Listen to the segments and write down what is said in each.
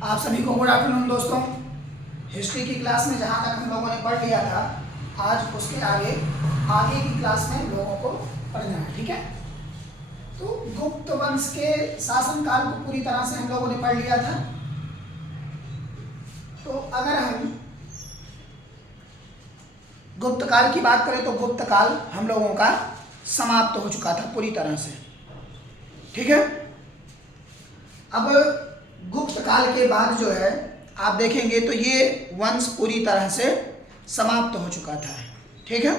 आप सभी को गुड आफ्टरनून दोस्तों। हिस्ट्री की क्लास में जहाँ तक हम लोगों ने पढ़ लिया था, आज उसके आगे की क्लास में लोगों को पढ़ना है। ठीक है, तो गुप्त वंश के शासनकाल को पूरी तरह से हम लोगों ने पढ़ लिया था। तो अगर हम गुप्त काल की बात करें तो गुप्त काल हम लोगों का समाप्त हो चुका था पूरी तरह से। ठीक है, अब गुप्त काल के बाद जो है आप देखेंगे तो ये वंश पूरी तरह से समाप्त हो चुका था। ठीक है,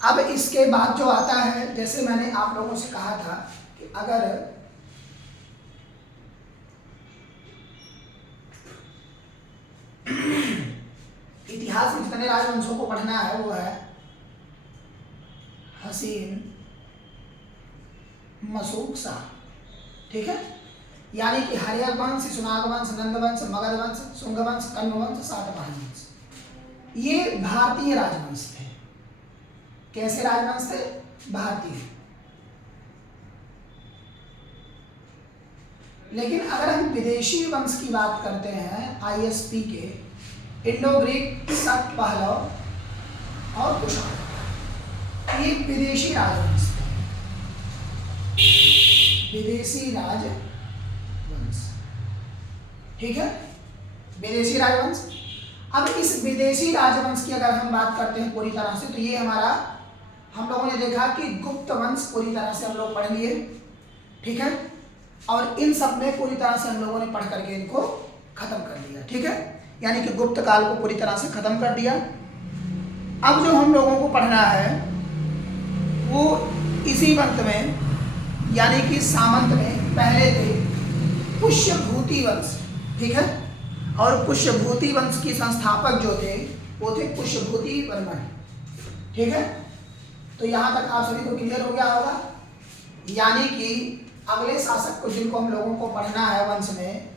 अब इसके बाद जो आता है, जैसे मैंने आप लोगों से कहा था कि अगर इतिहास में जितने राजवंशों को पढ़ना है वो है हसीन, मशूक, शाह। ठीक है, यानी कि हर्यक वंश, सुनाग वंश, नंद वंश, मगध वंश, शुंग वंश, कण्व वंश, सातवाहन वंश, ये भारतीय राजवंश थे। कैसे राजवंश थे? भारतीय। लेकिन अगर हम विदेशी वंश की बात करते हैं, आईएसपी के, इंडो ग्रीक, सक, पहलव और कुषाण, ये विदेशी राजवंश थे। विदेशी राजवंश। ठीक है, विदेशी राजवंश। अब इस विदेशी राजवंश की अगर हम बात करते हैं पूरी तरह से, तो ये हमारा, हम लोगों ने देखा कि गुप्त वंश पूरी तरह से हम लोग पढ़ लिए। ठीक है, और इन सब में पूरी तरह से हम लोगों ने पढ़ करके इनको खत्म कर दिया। ठीक है, यानी कि गुप्त काल को पूरी तरह से खत्म कर दिया। अब जो हम लोगों को पढ़ना है वो इसी वक्त में, यानी कि सामंत में पहले थे पुष्यभूति वंश। ठीक है, और पुष्यभूति वंश की संस्थापक जो थे वो थे पुष्यभूति वर्मन। ठीक है, तो यहाँ तक आप सभी को क्लियर हो गया होगा। यानी कि अगले शासक को जिनको हम लोगों को पढ़ना है वंश में,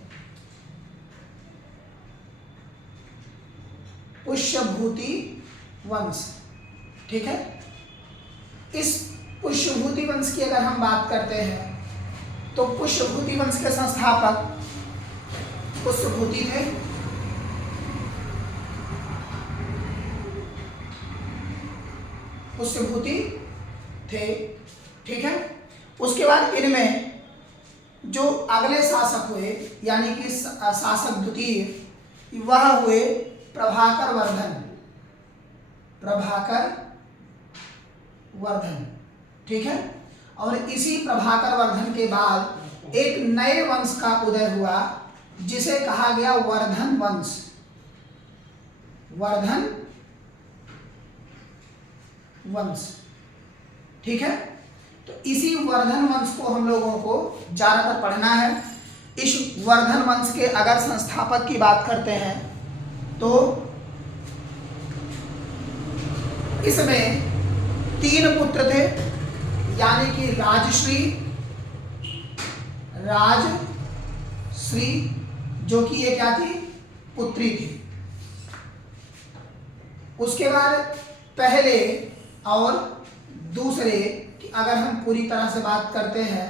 पुष्यभूति वंश। ठीक है, इस पुष्यभूति वंश की अगर हम बात करते हैं तो पुष्यभूति वंश के संस्थापक पुष्यभूति थे। पुष्यभूति थे। ठीक है, उसके बाद इनमें जो अगले शासक हुए, यानी कि शासक द्वितीय, वह हुए प्रभाकर वर्धन। प्रभाकर वर्धन। ठीक है, और इसी प्रभाकर वर्धन के बाद एक नए वंश का उदय हुआ जिसे कहा गया वर्धन वंश। वर्धन वंश। ठीक है, तो इसी वर्धन वंश को हम लोगों को ज्यादातर पढ़ना है। इस वर्धन वंश के अगर संस्थापक की बात करते हैं तो इसमें 3 पुत्र थे, यानी कि राजश्री, जो कि ये क्या थी? पुत्री थी। उसके बाद पहले और दूसरे की अगर हम पूरी तरह से बात करते हैं,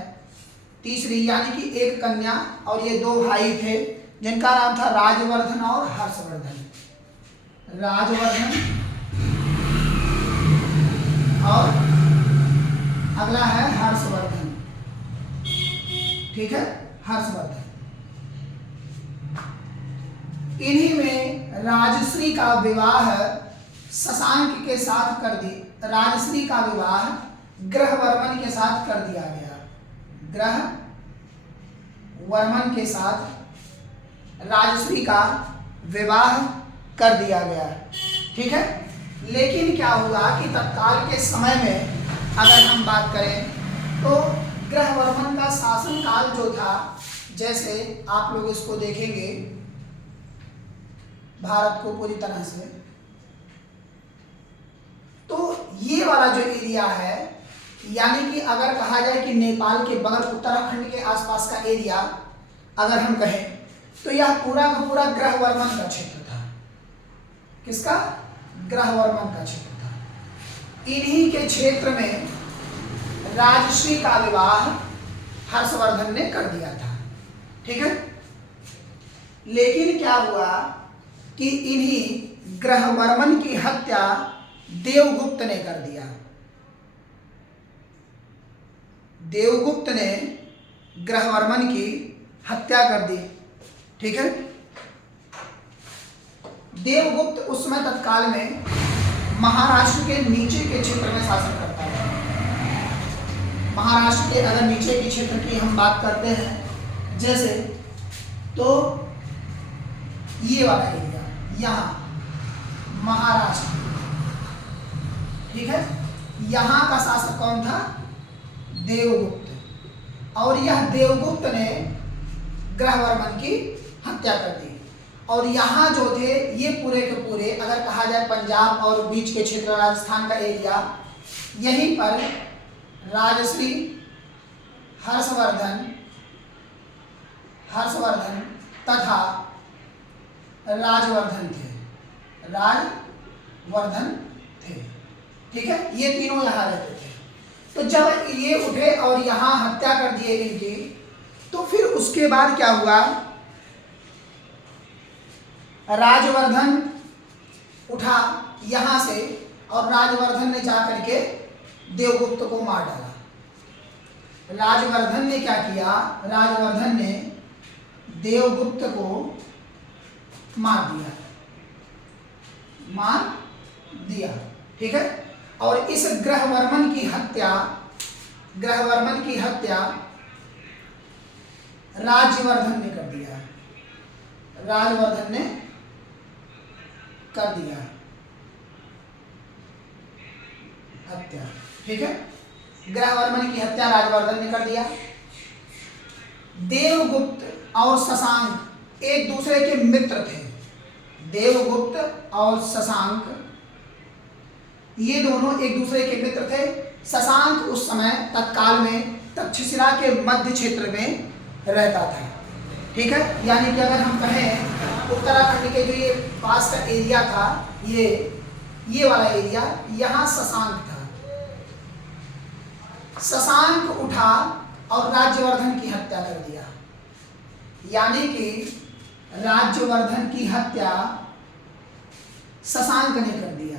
तीसरी, यानी कि एक कन्या और ये 2 भाई थे जिनका नाम था राजवर्धन और हर्षवर्धन। राजवर्धन और अगला है हर्षवर्धन। ठीक है, हर्षवर्धन। इन्हीं में राजश्री का विवाह शशांक के साथ कर दी। राजश्री का विवाह ग्रहवर्मन के साथ कर दिया गया। ग्रहवर्मन के साथ राजश्री का विवाह कर दिया गया। ठीक है, लेकिन क्या हुआ कि तत्काल के समय में अगर हम बात करें तो ग्रहवर्मन का शासनकाल जो था, जैसे आप लोग इसको देखेंगे भारत को पूरी तरह से, तो ये वाला जो एरिया है, यानी कि अगर कहा जाए कि नेपाल के बगल उत्तराखंड के आसपास का एरिया अगर हम कहें तो यह पूरा का पूरा ग्रहवर्मन का क्षेत्र था। किसका? ग्रहवर्मन का क्षेत्र था। इन्हीं के क्षेत्र में राजश्री का विवाह हर्षवर्धन ने कर दिया था। ठीक है, लेकिन क्या हुआ कि इन्हीं ग्रहवर्मन की हत्या देवगुप्त ने कर दिया। देवगुप्त ने ग्रहवर्मन की हत्या कर दी। ठीक है, देवगुप्त उस समय तत्काल में महाराष्ट्र के नीचे के क्षेत्र में शासन करता है। महाराष्ट्र के अगर नीचे के क्षेत्र की हम बात करते हैं, जैसे तो ये वाला एरिया यहाँ महाराष्ट्र, ठीक है, यहाँ का शासक कौन था? देवगुप्त। और यह देवगुप्त ने ग्रहवर्मन की हत्या कर दी। और यहाँ जो थे ये पूरे के पूरे, अगर कहा जाए पंजाब और बीच के क्षेत्र राजस्थान का एरिया, यहीं पर राजश्री हर्षवर्धन तथा राजवर्धन थे। ठीक है, ये तीनों यहाँ रहते थे। तो जब ये उठे और यहाँ हत्या कर दिए इनकी, तो फिर उसके बाद क्या हुआ? राजवर्धन उठा यहाँ से और राजवर्धन ने जाकर के देवगुप्त को मार डाला। राजवर्धन ने क्या किया? राजवर्धन ने देवगुप्त को मार दिया। ठीक है, और इस ग्रहवर्मन की हत्या राजवर्धन ने कर दिया। हत्या। ठीक है, ग्रहवर्मन की हत्या राजवर्धन ने कर दिया। देवगुप्त और शशांक एक दूसरे के मित्र थे। देवगुप्त और शशांक ये दोनों एक दूसरे के मित्र थे। शशांक उस समय तत्काल में तक्षशिला के मध्य क्षेत्र में रहता था। ठीक है, यानी कि अगर हम कहें उत्तराखंड के जो ये पास का एरिया था, ये वाला एरिया, यहाँ शशांक था। शशांक उठा और राज्यवर्धन की हत्या कर दिया। यानी कि राज्यवर्धन की हत्या शशांक ने कर दिया।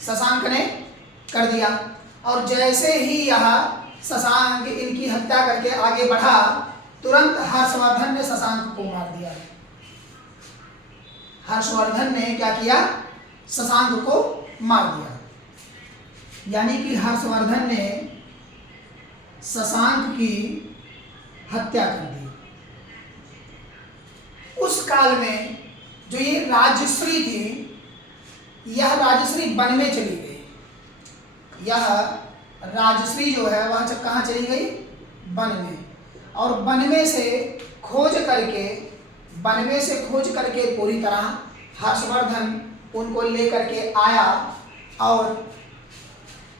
शशांक ने कर दिया। और जैसे ही यह शशांक इनकी हत्या करके आगे बढ़ा, तुरंत हर्षवर्धन ने शशांक को मार दिया। हर्षवर्धन ने क्या किया? शशांक को मार दिया। यानी कि हर्षवर्धन ने शशांक की हत्या कर दी। उस काल में जो ये राजश्री थी, यह राजश्री वन में चली गई। यह राजश्री जो है वह कहाँ चली गई? वन में। और वन में से खोज करके पूरी तरह हर्षवर्धन उनको लेकर के आया और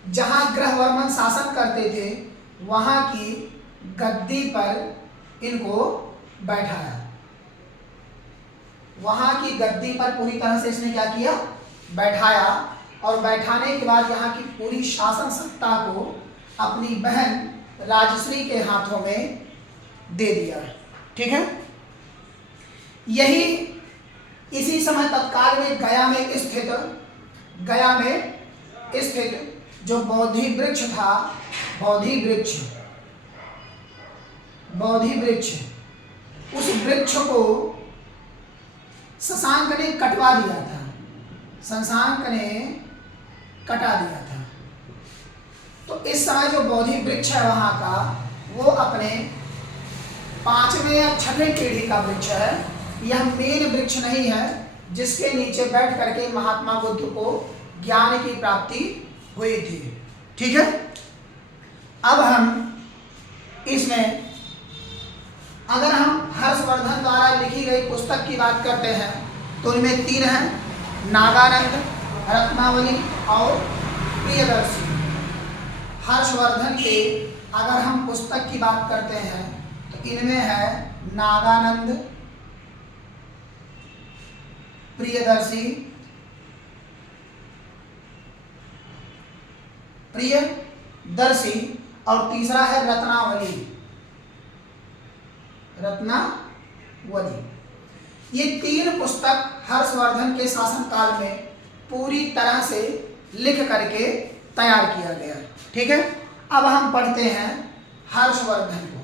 जहाँ ग्रहवर्मन शासन करते थे वहाँ की गद्दी पर इनको बैठाया। वहाँ की गद्दी पर पूरी तरह से इसने क्या किया? बैठाया। और बैठाने के बाद यहाँ की पूरी शासन सत्ता को अपनी बहन राजश्री के हाथों में दे दिया। ठीक है, यही इसी समय तत्काल में गया में स्थित जो बोधि वृक्ष था, बोधि वृक्ष, उस वृक्ष को शशांक ने कटवा दिया था। शशांक ने कटा दिया था। तो इस समय जो बोधि वृक्ष है वहाँ का, वो अपने 5वें या 6वें पीढ़ी का वृक्ष है। यह मेन वृक्ष नहीं है जिसके नीचे बैठ करके महात्मा बुद्ध को ज्ञान की प्राप्ति हुई थी। ठीक है, अब हम इसमें अगर हम हर्षवर्धन द्वारा लिखी गई पुस्तक की बात करते हैं तो इनमें 3 हैं, नागानंद, रत्नावली और प्रियदर्शी। हर्षवर्धन के अगर हम पुस्तक की बात करते हैं तो इनमें है नागानंद, दर्शी और तीसरा है रत्नावली। रत्नावली, ये 3 पुस्तक हर्षवर्धन के शासनकाल में पूरी तरह से लिख करके तैयार किया गया। ठीक है, अब हम पढ़ते हैं हर्षवर्धन को।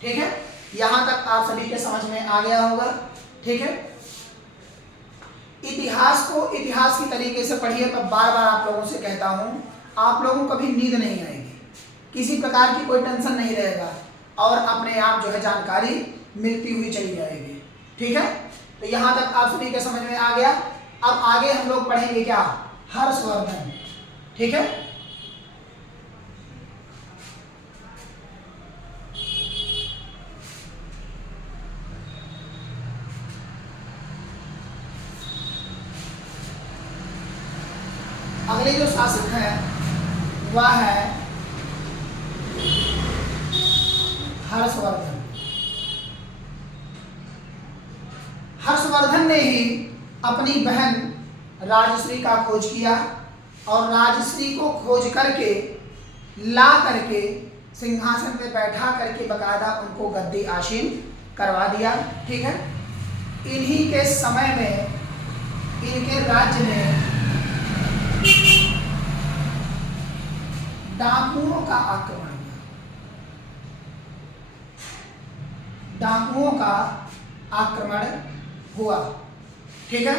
ठीक है, यहां तक आप सभी के समझ में आ गया होगा। ठीक है, इतिहास को इतिहास की तरीके से पढ़िए। मैं बार बार आप लोगों से कहता हूं, आप लोगों को कभी नींद नहीं आएगी, किसी प्रकार की कोई टेंशन नहीं रहेगा और अपने आप जो है जानकारी मिलती हुई चली जाएगी। ठीक है, तो यहां तक आप सभी के समझ में आ गया। अब आगे हम लोग पढ़ेंगे क्या, हर्षवर्धन। ठीक है, अगले जो शासक है वह है हर्षवर्धन। हर्षवर्धन ने ही अपनी बहन राजश्री का खोज किया और राजश्री को खोज करके ला करके सिंहासन पे बैठा करके बकायदा उनको गद्दी आसीन करवा दिया। ठीक है, इन्हीं के समय में इनके राज्य में डाकुओं का आक्रमण हुआ। डाकुओं का आक्रमण हुआ। ठीक है,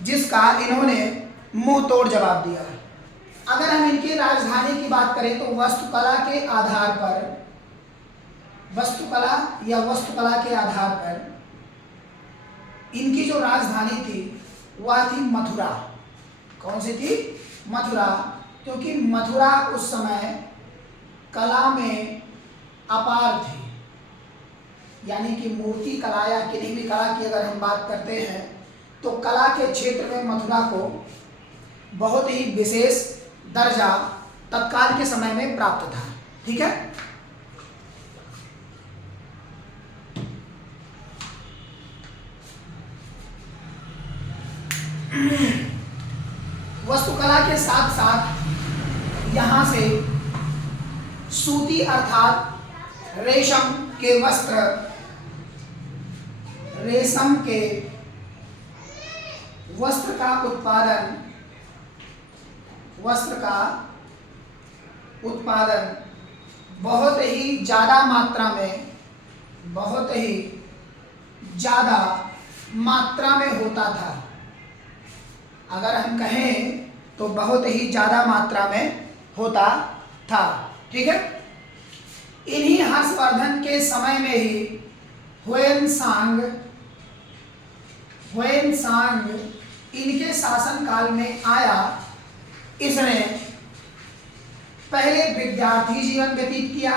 जिसका इन्होंने मुंह तोड़ जवाब दिया। अगर हम इनकी राजधानी की बात करें तो वास्तुकला के आधार पर, वास्तुकला के आधार पर इनकी जो राजधानी थी वह थी मथुरा। कौन सी थी, मथुरा, क्योंकि मथुरा उस समय कला में अपार थी। यानी कि मूर्ति कला या किन्हीं भी कला की अगर हम बात करते हैं तो कला के क्षेत्र में मथुरा को बहुत ही विशेष दर्जा तत्काल के समय में प्राप्त था। ठीक है, वास्तुकला के साथ साथ यहाँ से सूती अर्थात रेशम के वस्त्र, रेशम के वस्त्र का उत्पादन बहुत ही ज़्यादा मात्रा में होता था। अगर हम कहें तो बहुत ही ज़्यादा मात्रा में होता था। ठीक है, इन्हीं हर्षवर्धन के समय में ही ह्वेनसांग इनके शासनकाल में आया। इसने पहले विद्यार्थी जीवन व्यतीत किया,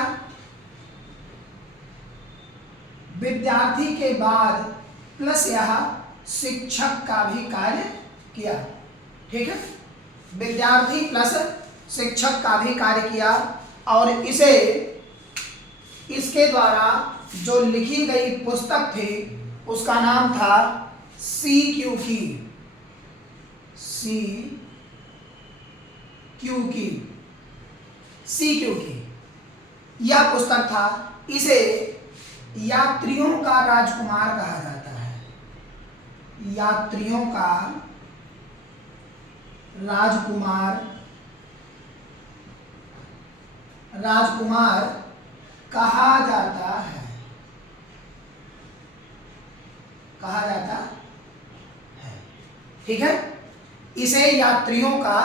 विद्यार्थी के बाद प्लस यह शिक्षक का भी कार्य किया। ठीक है, विद्यार्थी प्लस शिक्षक का भी कार्य किया और इसके द्वारा जो लिखी गई पुस्तक थी उसका नाम था सीक्यू की। यह पुस्तक था। इसे यात्रियों का राजकुमार कहा जाता है। यात्रियों का राजकुमार कहा जाता है। ठीक है, इसे यात्रियों का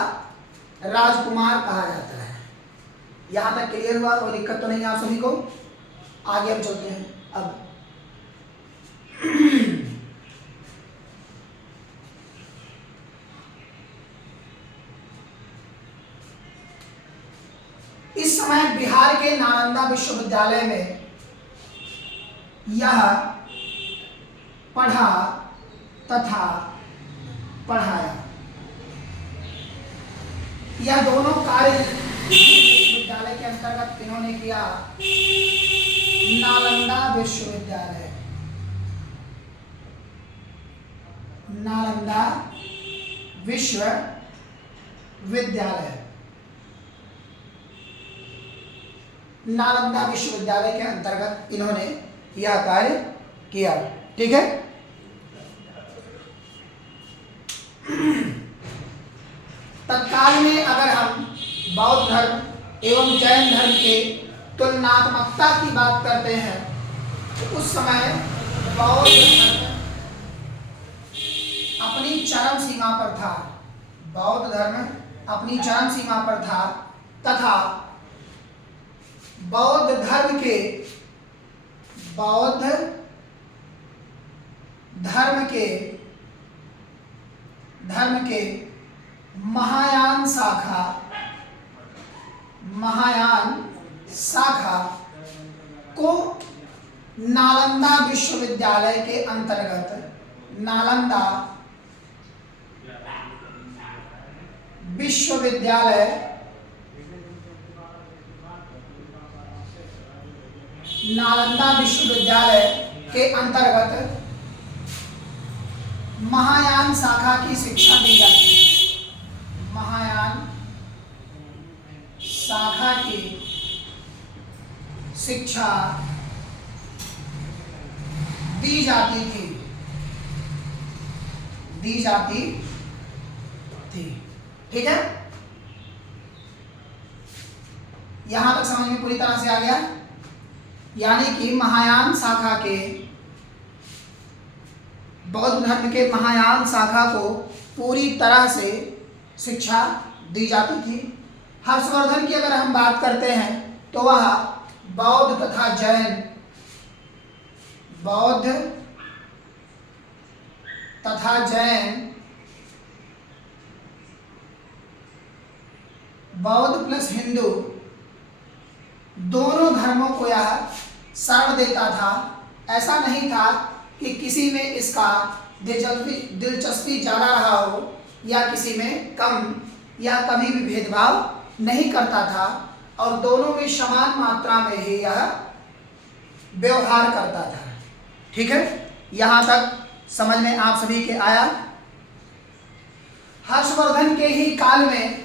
राजकुमार कहा जाता है। यहां तक क्लियर हुआ? कोई दिक्कत तो नहीं आप सभी को? आगे हम चलते हैं। अब इस समय बिहार के नालंदा विश्वविद्यालय में यह पढ़ा तथा पढ़ाया। यह दोनों कार्य विश्वविद्यालय के अंतर्गत इन्होंने किया। नालंदा विश्वविद्यालय नालंदा विश्वविद्यालय के अंतर्गत इन्होंने यह कार्य किया। ठीक है, तत्काल में अगर हम बौद्ध धर्म एवं जैन धर्म के तुलनात्मकता की बात करते हैं तो उस समय बौद्ध धर्म अपनी चरम सीमा पर था। बौद्ध धर्म अपनी चरम सीमा पर था तथा बौद्ध धर्म के महायान शाखा को नालंदा विश्वविद्यालय के अंतर्गत नालंदा विश्वविद्यालय के अंतर्गत महायान शाखा की शिक्षा दी जाती है। महायान शाखा की शिक्षा दी जाती थी। ठीक है, यहां तक समझ में पूरी तरह से आ गया। यानी कि महायान शाखा के बौद्ध धर्म के महायान शाखा को पूरी तरह से शिक्षा दी जाती थी। हर्षवर्धन की अगर हम बात करते हैं तो वह बौद्ध तथा जैन बौद्ध प्लस हिंदू दोनों धर्मों को यह शरण देता था। ऐसा नहीं था कि किसी में इसका दिलचस्पी ज़्यादा रहा हो या किसी में कम, या कभी भी भेदभाव नहीं करता था और दोनों में समान मात्रा में ही यह व्यवहार करता था। ठीक है, यहाँ तक समझ में आप सभी के आया। हर्षवर्धन के ही काल में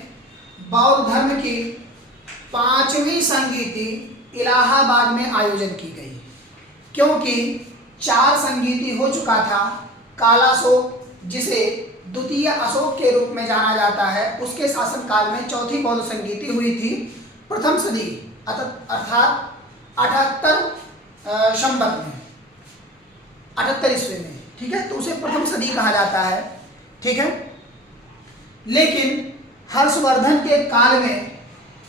बौद्ध धर्म की 5वीं संगीति इलाहाबाद में आयोजन की गई, क्योंकि 4 संगीति हो चुका था। कालाशोक, जिसे द्वितीय अशोक के रूप में जाना जाता है, उसके शासनकाल में 4थी बौद्ध संगीति हुई थी प्रथम सदी अर्थात 78 संवत में, 78 ईस्वी में। ठीक है, तो उसे प्रथम सदी कहा जाता है। ठीक है, लेकिन हर्षवर्धन के काल में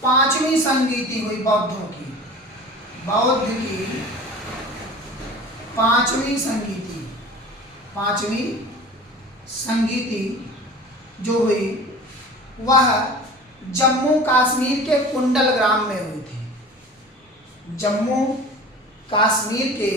5वीं संगीति हुई बौद्धों की। बौद्ध की 5वीं संगीति जो हुई वह जम्मू कश्मीर के कुंडल ग्राम में हुई थी। जम्मू कश्मीर के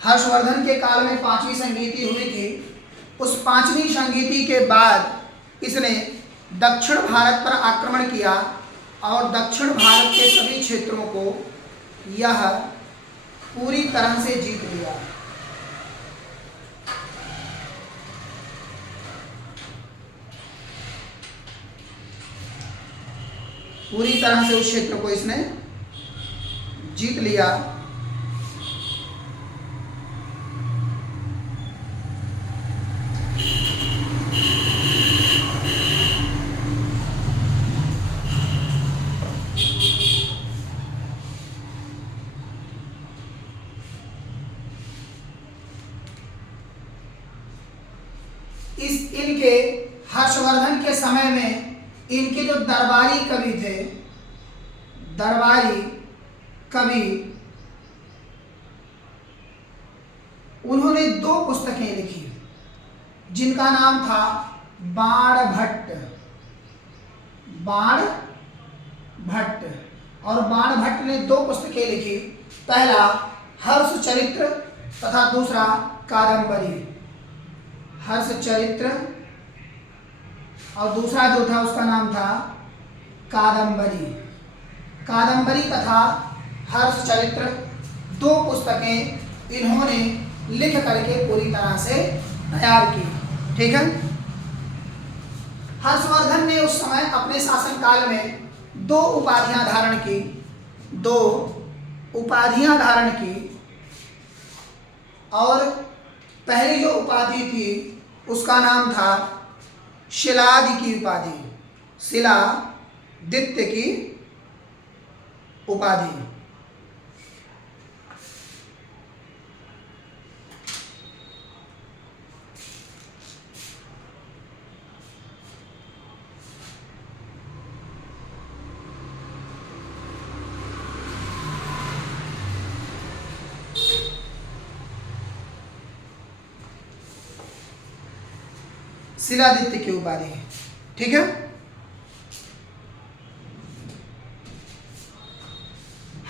हर्षवर्धन के काल में 5वीं संगीति हुई थी। उस 5वीं संगीति के बाद इसने दक्षिण भारत पर आक्रमण किया और दक्षिण भारत के सभी क्षेत्रों को यह पूरी तरह से जीत लिया। पूरी तरह से उस क्षेत्र को इसने जीत लिया। इनके हर्षवर्धन के समय में इनके जो दरबारी कवि थे, उन्होंने 2 पुस्तकें लिखी जिनका नाम था बाणभट्ट। और बाणभट्ट ने 2 पुस्तकें लिखी। पहला हर्षचरित्र तथा दूसरा कादंबरी। हर्षचरित्र और दूसरा जो था उसका नाम था कादंबरी। कादंबरी तथा हर्षचरित्र दो पुस्तकें इन्होंने लिख करके पूरी तरह से तैयार की। ठीक है। हर्षवर्धन ने उस समय अपने शासनकाल में दो उपाधियां धारण की। और पहली जो उपाधि थी उसका नाम था शिलादि की उपाधि, शिलादित्य की उपाधि। शिलादित्य की उपाधि है। ठीक है।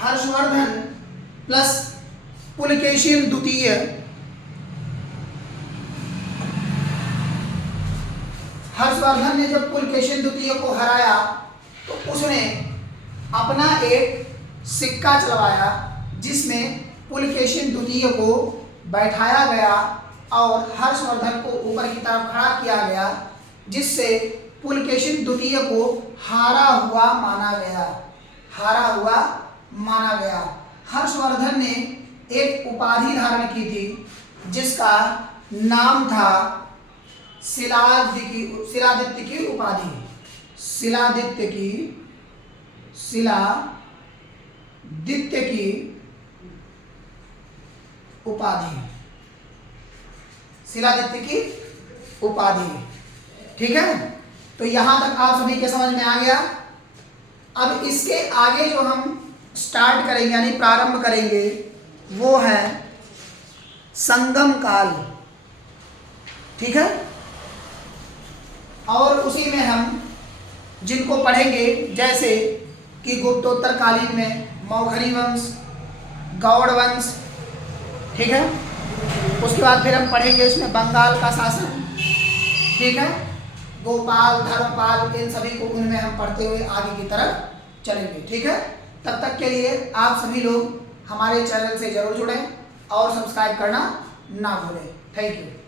हर्षवर्धन प्लस पुलकेशिन द्वितीय हर्षवर्धन ने जब पुलकेशिन द्वितीय को हराया तो उसने अपना एक सिक्का चलवाया जिसमें पुलकेशिन द्वितीय को बैठाया गया और हर्षवर्धन को ऊपर की तरफ खड़ा किया गया, जिससे पुलकेशिन द्वितीय को हारा हुआ माना गया। हर्षवर्धन ने एक उपाधि धारण की थी जिसका नाम था शिलादित्य की उपाधि। शिलादित्य की उपाधि। ठीक है। तो यहां तक आप सभी के समझ में आ गया। अब इसके आगे जो हम स्टार्ट करेंगे यानी प्रारंभ करेंगे वो है संगम काल। ठीक है। और उसी में हम जिनको पढ़ेंगे जैसे कि गुप्तोत्तर कालीन में मौखरी वंश, गौड़ वंश। ठीक है। उसके बाद फिर हम पढ़ेंगे इसमें बंगाल का शासन। ठीक है। गोपाल, धर्मपाल, इन सभी को उनमें हम पढ़ते हुए आगे की तरफ चलेंगे। ठीक है। तब तक के लिए आप सभी लोग हमारे चैनल से जरूर जुड़ें और सब्सक्राइब करना ना भूलें। Thank you.